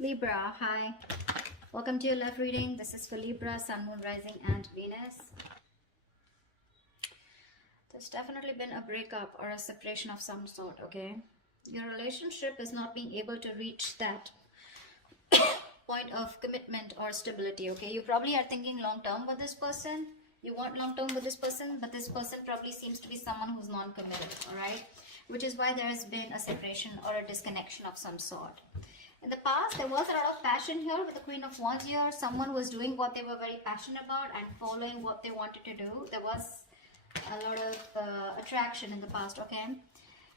Libra, hi. Welcome to your love reading. This is for Libra, Sun, Moon, Rising, and Venus. There's definitely been a breakup or a separation of some sort, okay? Your relationship is not being able to reach that point of commitment or stability, okay? You probably are thinking long term with this person. You want long term with this person, but this person probably seems to be someone who's non-committed, all right? Which is why there has been a separation or a disconnection of some sort. In the past, there was a lot of passion here with the Queen of Wands here. Someone was doing what they were very passionate about and following what they wanted to do. There was a lot of attraction in the past, okay?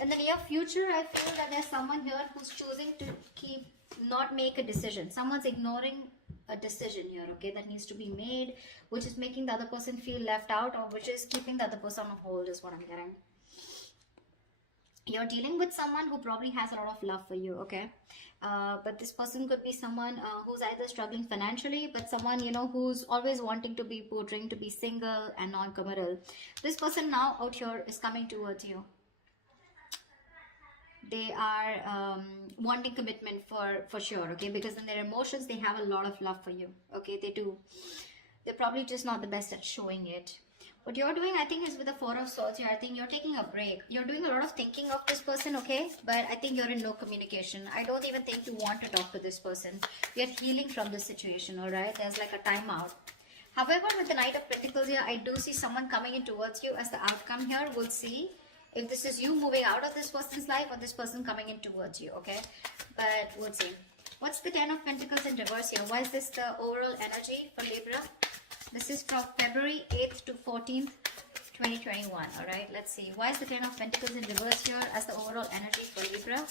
In the near future, I feel that there's someone here who's choosing to not make a decision. Someone's ignoring a decision here, okay, that needs to be made, which is making the other person feel left out, or which is keeping the other person on hold, is what I'm getting. You're dealing with someone who probably has a lot of love for you, okay? But this person could be someone who's either struggling financially, but someone, you know, who's always wanting to be portraying to be single and non-committal. This person now out here is coming towards you. They are wanting commitment for sure, okay? Because in their emotions, they have a lot of love for you, okay? They do. They're probably just not the best at showing it. What you're doing, I think, is with the Four of Swords here. I think you're taking a break. You're doing a lot of thinking of this person, okay? But I think you're in no communication. I don't even think you want to talk to this person. You're healing from this situation, all right? There's like a timeout. However, with the Knight of Pentacles here, I do see someone coming in towards you as the outcome here. We'll see if this is you moving out of this person's life or this person coming in towards you, okay? But we'll see. What's the Ten of Pentacles in reverse here? Why is this the overall energy for Libra? This is from February 8th to 14th, 2021. All right, let's see. Why is the Ten of Pentacles in reverse here as the overall energy for Libra?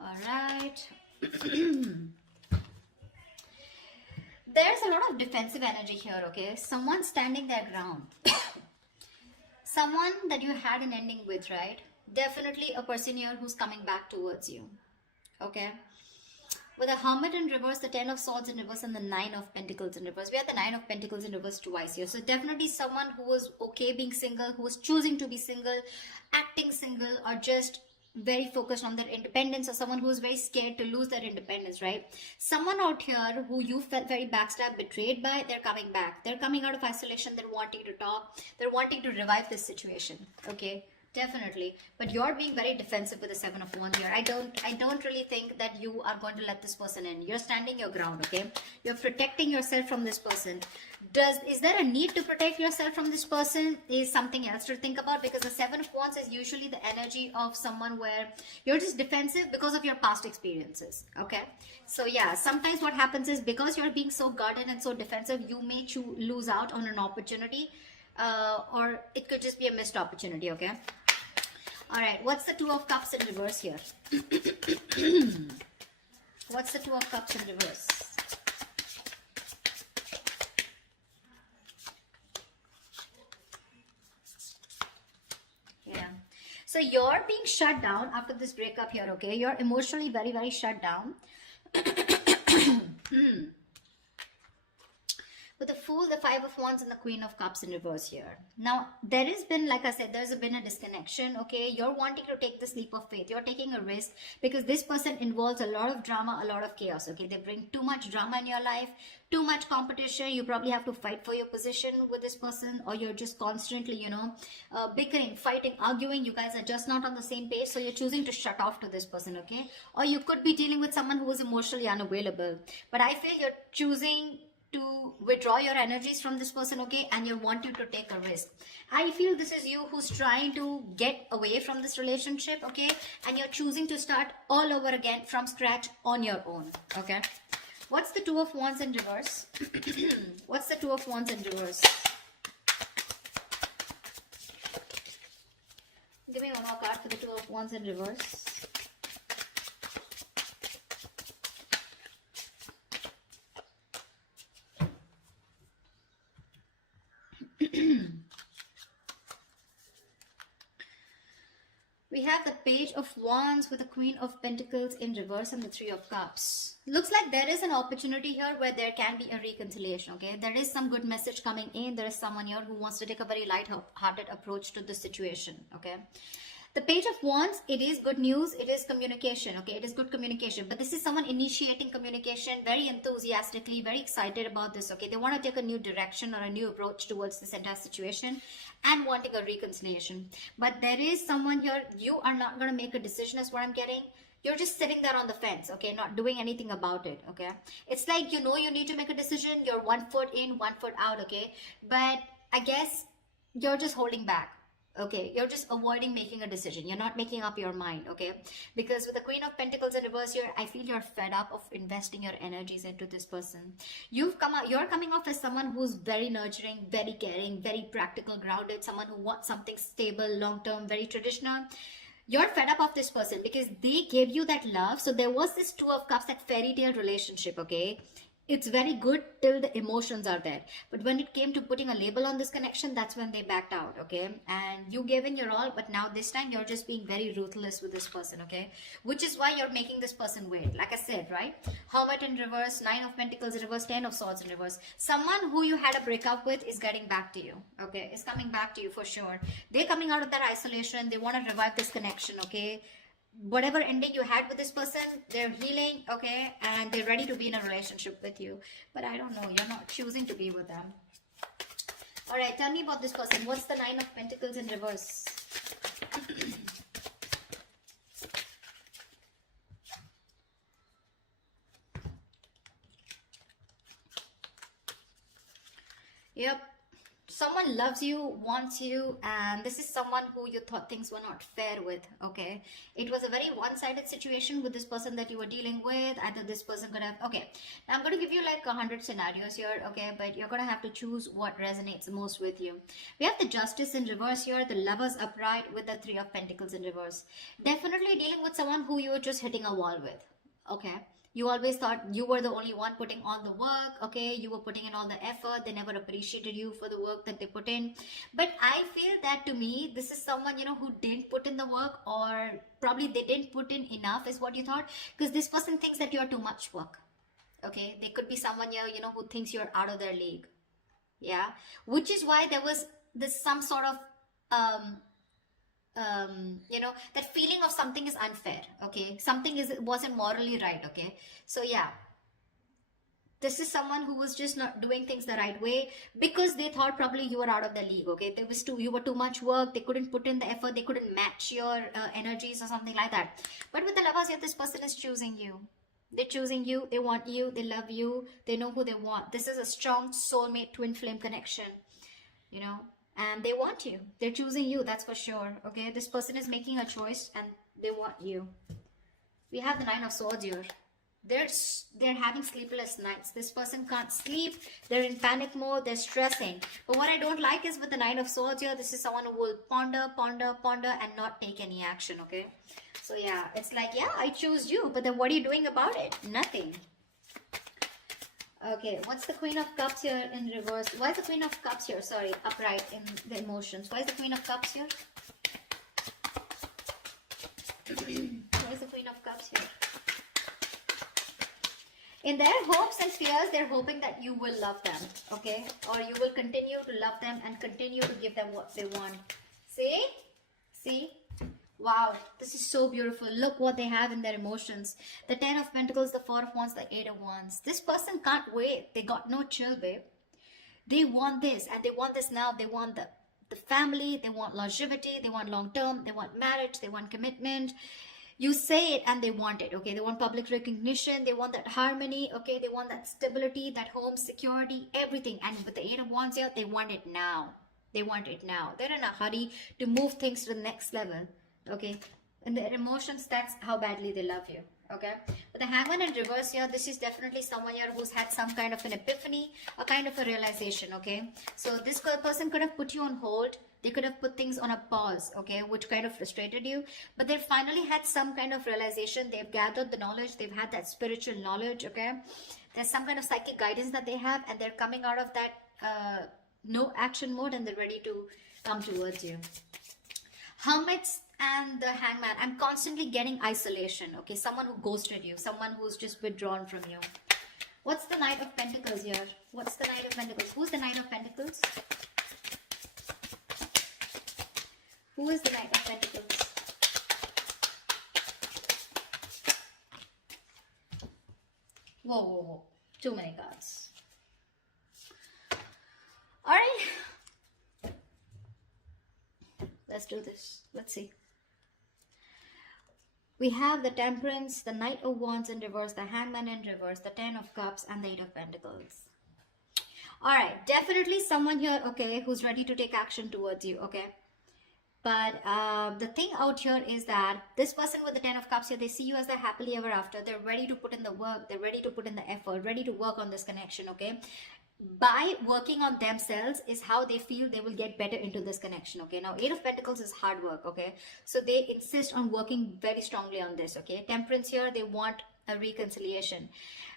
All right. There's a lot of defensive energy here, okay? Someone standing their ground. Someone that you had an ending with, right? Definitely a person here who's coming back towards you, okay? With the Hermit in reverse, the Ten of Swords in reverse, and the Nine of Pentacles in reverse. We have the Nine of Pentacles in reverse twice here. So definitely someone who was okay being single, who was choosing to be single, acting single, or just very focused on their independence, or someone who is very scared to lose their independence, right? Someone out here who you felt very backstabbed, betrayed by, they're coming back. They're coming out of isolation. They're wanting to talk. They're wanting to revive this situation, okay? Definitely. But you're being very defensive with the Seven of Wands here. I don't really think that you are going to let this person in. You're standing your ground, okay? You're protecting yourself from this person. Is there a need to protect yourself from this person? Is something else to think about, because the Seven of Wands is usually the energy of someone where you're just defensive because of your past experiences, okay? So yeah, sometimes what happens is because you're being so guarded and so defensive, you may lose out on an opportunity, or it could just be a missed opportunity, okay? All right, what's the Two of Cups in reverse here? What's the Two of Cups in reverse? Yeah. So you're being shut down after this breakup here, okay? You're emotionally very, very shut down. With the Fool, the Five of Wands, and the Queen of Cups in reverse here. Now, there has been, like I said, there's been a disconnection, okay? You're wanting to take this leap of faith. You're taking a risk because this person involves a lot of drama, a lot of chaos, okay? They bring too much drama in your life, too much competition. You probably have to fight for your position with this person, or you're just constantly, you know, bickering, fighting, arguing. You guys are just not on the same page, so you're choosing to shut off to this person, okay? Or you could be dealing with someone who is emotionally unavailable. But I feel you're choosing to withdraw your energies from this person, okay? And you're wanting to take a risk. I feel this is you who's trying to get away from this relationship, okay? And you're choosing to start all over again from scratch on your own, okay? What's the Two of Wands in reverse? What's the Two of Wands in reverse? Give me one more card for the Two of Wands in reverse. We have the Page of Wands with the Queen of Pentacles in reverse and the Three of Cups. Looks like there is an opportunity here where there can be a reconciliation, okay? There is some good message coming in. There is someone here who wants to take a very light-hearted approach to the situation, okay? The Page of Wands, it is good news, it is communication, okay? It is good communication, but this is someone initiating communication very enthusiastically, very excited about this, okay? They want to take a new direction or a new approach towards this entire situation and wanting a reconciliation. But there is someone here, you are not going to make a decision is what I'm getting. You're just sitting there on the fence, okay? Not doing anything about it, okay? It's like, you know, you need to make a decision. You're 1 foot in, 1 foot out, okay? But I guess you're just holding back. Okay, you're just avoiding making a decision. You're not making up your mind, okay? Because with the Queen of Pentacles in reverse here, I feel you're fed up of investing your energies into this person. You're coming off as someone who's very nurturing, very caring, very practical, grounded, someone who wants something stable, long-term, very traditional. You're fed up of this person because they gave you that love. So there was this Two of Cups, that fairy tale relationship, okay? It's very good till the emotions are there. But when it came to putting a label on this connection, that's when they backed out, okay? And you gave in your all, but now this time you're just being very ruthless with this person, okay? Which is why you're making this person wait. Like I said, right? Hermit in reverse, 9 of Pentacles in reverse, 10 of Swords in reverse. Someone who you had a breakup with is getting back to you, okay? Is coming back to you for sure. They're coming out of that isolation. They want to revive this connection, okay? Whatever ending you had with this person, they're healing, okay, and they're ready to be in a relationship with you. But I don't know, you're not choosing to be with them. All right, tell me about this person. What's the 9 of Pentacles in reverse? Yep. Someone loves you, wants you, and this is someone who you thought things were not fair with, okay? It was a very one-sided situation with this person that you were dealing with. Either this person could have, okay, now I'm going to give you like 100 scenarios here, okay? But you're going to have to choose what resonates most with you. We have the Justice in reverse here, the Lovers upright with the 3 of Pentacles in reverse. Definitely dealing with someone who you were just hitting a wall with, okay? You always thought you were the only one putting all the work, okay? You were putting in all the effort. They never appreciated you for the work that they put in. But I feel that to me, this is someone, you know, who didn't put in the work, or probably they didn't put in enough is what you thought. Because this person thinks that you're too much work, okay? They could be someone here, you know, who thinks you're out of their league, yeah? Which is why there was this some sort of you know, that feeling of something is unfair, okay? Something wasn't morally right, okay? So yeah, this is someone who was just not doing things the right way because they thought probably you were out of the league, okay? You were too much work. They couldn't put in the effort. They couldn't match your energies or something like that. But with the Lovers here, this person is choosing you. They're choosing you. They want you. They love you. They know who they want. This is a strong soulmate twin flame connection, you know? And they want you. They're choosing you, that's for sure, okay? This person is making a choice and they want you. We have the 9 of Swords here. They're having sleepless nights. This person can't sleep. They're in panic mode. They're stressing. But what I don't like is with the 9 of Swords here, this is someone who will ponder and not take any action, okay? So yeah, it's like, yeah, I choose you. But then what are you doing about it? Nothing. Okay, what's the Queen of Cups here in reverse? Why is the Queen of Cups here? Sorry, upright in the emotions. Why is the Queen of Cups here? Why is the Queen of Cups here? In their hopes and fears, they're hoping that you will love them, okay? Or you will continue to love them and continue to give them what they want. See? See? Wow, this is so beautiful. Look what they have in their emotions. The 10 of Pentacles, the 4 of Wands, the 8 of Wands. This person can't wait. They got no chill, babe. They want this, and they want this now. They want the family. They want longevity. They want long-term. They want marriage. They want commitment. You say it and they want it, okay? They want public recognition. They want that harmony, okay? They want that stability, that home security, everything. And with the 8 of Wands here, they want it now. They want it now. They're in a hurry to move things to the next level. Okay, and their emotions, that's how badly they love you, okay? But the Hangman in reverse here, this is definitely someone here who's had some kind of an epiphany, a kind of a realization, okay? So this person could have put you on hold. They could have put things on a pause, okay, which kind of frustrated you. But they finally had some kind of realization. They've gathered the knowledge. They've had that spiritual knowledge, okay? There's some kind of psychic guidance that they have, and they're coming out of that no action mode, and they're ready to come towards you. Hermits and the Hangman, I'm constantly getting isolation, okay? Someone who ghosted you, someone who's just withdrawn from you. What's the Knight of Pentacles here? What's the Knight of Pentacles? Who's the Knight of Pentacles? Who is the Knight of Pentacles? Whoa, whoa, whoa. Too many cards. All right. Let's do this. Let's see. We have the Temperance, the Knight of Wands in reverse, the Hangman in reverse, the Ten of Cups, and the Eight of Pentacles. All right. Definitely someone here, okay, who's ready to take action towards you, okay? But the thing out here is that this person with the Ten of Cups here, they see you as the happily ever after. They're ready to put in the work. They're ready to put in the effort, ready to work on this connection, okay? By working on themselves is how they feel they will get better into this connection, okay? Now, Eight of Pentacles is hard work, okay? So they insist on working very strongly on this, okay? Temperance here, they want a reconciliation.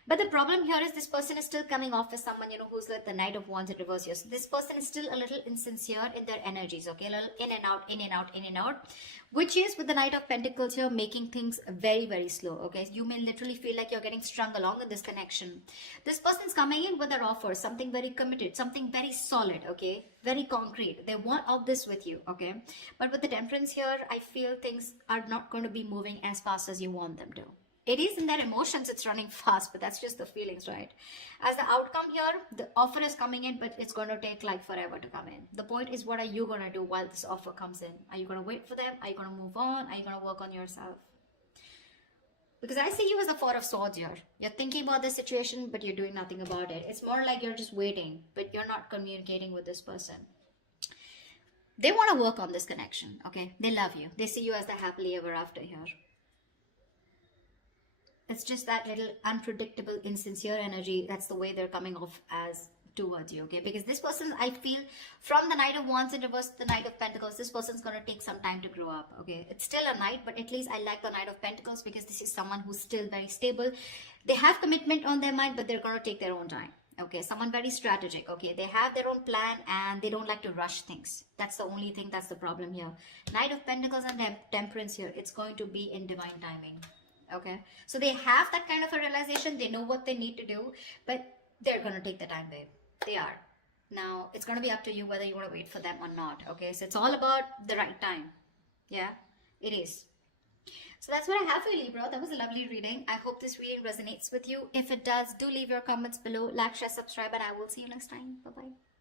But the problem here is this person is still coming off as someone, you know, who's like the Knight of Wands in reverse here. So this person is still a little insincere in their energies, okay? A little in and out, in and out, in and out. Which is with the Knight of Pentacles here, making things very, very slow, okay? You may literally feel like you're getting strung along in this connection. This person's coming in with their offer, something very committed, something very solid, okay? Very concrete. They want all this with you, okay? But with the Temperance here, I feel things are not going to be moving as fast as you want them to. It is in their emotions, it's running fast, but that's just the feelings, right? As the outcome here, the offer is coming in, but it's going to take like forever to come in. The point is, what are you going to do while this offer comes in? Are you going to wait for them? Are you going to move on? Are you going to work on yourself? Because I see you as the Four of Swords here. You're thinking about the situation, but you're doing nothing about it. It's more like you're just waiting, but you're not communicating with this person. They want to work on this connection, okay? They love you. They see you as the happily ever after here. It's just that little unpredictable, insincere energy. That's the way they're coming off as towards you, okay? Because this person, I feel, from the Knight of Wands in reverse to the Knight of Pentacles, this person's going to take some time to grow up, okay? It's still a Knight, but at least I like the Knight of Pentacles because this is someone who's still very stable. They have commitment on their mind, but they're going to take their own time, okay? Someone very strategic, okay? They have their own plan and they don't like to rush things. That's the only thing, that's the problem here. Knight of Pentacles and Temperance here, it's going to be in divine timing. Okay, so they have that kind of a realization. They know what they need to do, but they're going to take the time, babe. They are. Now, it's going to be up to you whether you want to wait for them or not. Okay, so it's all about the right time. Yeah, it is. So that's what I have for you, Libra. That was a lovely reading. I hope this reading resonates with you. If it does, do leave your comments below. Like, share, subscribe, and I will see you next time. Bye-bye.